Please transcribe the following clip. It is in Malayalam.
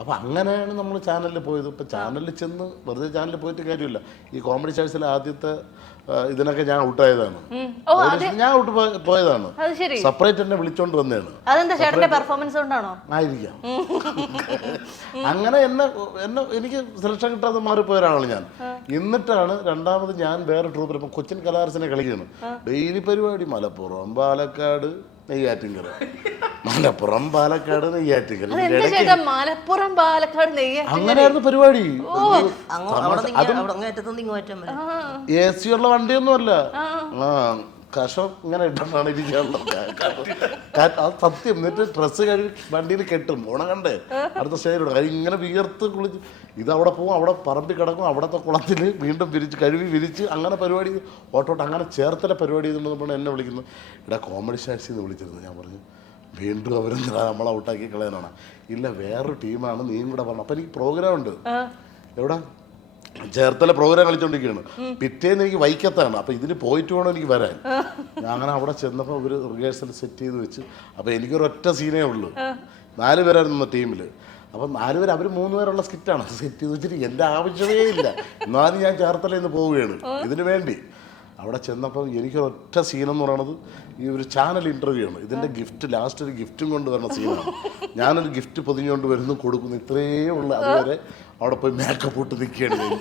അപ്പോൾ അങ്ങനെയാണ് നമ്മൾ ചാനലിൽ പോയത്. ഇപ്പം ചാനലിൽ ചെന്ന് വെറുതെ ചാനലിൽ പോയിട്ട് കാര്യമില്ല. ഈ കോമഡി സ്റ്റാഴ്സിലെ ആദ്യത്തെ ഇതിനൊക്കെ ഞാൻ ഔട്ടായതാണ്. ഞാൻ ഔട്ട് പോയതാണ്. സെപ്പറേറ്റ് എന്നെ വിളിച്ചോണ്ട് വന്നതാണ്. ആയിരിക്കാം. അങ്ങനെ എന്നെ എനിക്ക് സെലക്ഷൻ കിട്ടാതെ മാറിപ്പോയ ഒരാളാണ് ഞാൻ. എന്നിട്ടാണ് രണ്ടാമത് ഞാൻ വേറെ ട്രൂപ്പിൽ ഇപ്പം കൊച്ചിൻ കലാർസിനെ കളിക്കുകയാണ്. ഡെയിലി പരിപാടി മലപ്പുറം, പാലക്കാട്, നെയ്യാറ്റിൻകര. മലപ്പുറം, പാലക്കാട്, നെയ്യാറ്റിൻകര. അങ്ങനെയായിരുന്നു പരിപാടി. AC ഉള്ള വണ്ടിയൊന്നും അല്ല. കഷം ഇങ്ങനെ ഇട്ടാണ് ഇരിക്കാനുള്ളത്. സത്യം. എന്നിട്ട് ഡ്രസ്സ് കഴുകി വണ്ടിയിൽ കെട്ടും. ഓണം കണ്ടേ അടുത്ത സ്റ്റേജിലൂടെ കാര്യം ഇങ്ങനെ വിയർത്ത് കുളിച്ച് ഇതവിടെ പോവും. അവിടെ പറമ്പി കിടക്കും. അവിടുത്തെ കുളത്തിൽ വീണ്ടും കഴുകി വിരിച്ച് അങ്ങനെ പരിപാടി ഓട്ടോട്ട് അങ്ങനെ ചേർത്തല പരിപാടി ചെയ്തുകൊണ്ട് എന്നെ വിളിക്കുന്നു. ഇവിടെ കോമഡി സ്റ്റാഴ്സിൽ നിന്ന് വിളിച്ചിരുന്നു. ഞാൻ പറഞ്ഞു വീണ്ടും അവരെന്താ നമ്മളെ ഔട്ടാക്കി കളയാനാണ്. ഇല്ല വേറൊരു ടീമാണ്, നീയും കൂടെ പറഞ്ഞു. അപ്പം എനിക്ക് പ്രോഗ്രാം ഉണ്ട്. എവിടെ? ചേർത്തല പ്രോഗ്രാം കളിച്ചോണ്ടിരിക്കുകയാണ്. പിറ്റേന്ന് എനിക്ക് വൈക്കത്താണ്. അപ്പം ഇതിന് പോയിട്ട് വേണം എനിക്ക് വരാൻ. ഞാൻ അങ്ങനെ അവിടെ ചെന്നപ്പോൾ ഒരു റിഹേഴ്സൽ സെറ്റ് ചെയ്ത് വെച്ച്. അപ്പം എനിക്കൊരൊറ്റ സീനേ ഉള്ളൂ. 4 പേരായിരുന്നു ടീമിൽ. അപ്പം 4 പേര്, അവർ 3 പേരുള്ള സ്കിറ്റാണ് സെറ്റ് ചെയ്ത് വെച്ചിട്ട് എൻ്റെ ആവശ്യമേ ഇല്ല. എന്നാലും ഞാൻ ചേർത്തലയിൽ നിന്ന് പോവുകയാണ് ഇതിന് വേണ്ടി. അവിടെ ചെന്നപ്പോൾ എനിക്കൊരൊറ്റ സീനെന്ന് പറയണത് ഈ ഒരു ചാനൽ ഇൻ്റർവ്യൂ ആണ്. ഇതിൻ്റെ ഗിഫ്റ്റ് ലാസ്റ്റ് ഒരു ഗിഫ്റ്റും കൊണ്ട് വരുന്ന സീനാണ്. ഞാനൊരു ഗിഫ്റ്റ് പൊതിഞ്ഞുകൊണ്ട് വരുന്നു, കൊടുക്കുന്നു. ഇത്രയേ ഉള്ളൂ. അതുവരെ അവിടെ പോയി മേക്കപ്പ് ഇട്ട് നിൽക്കുകയാണ്.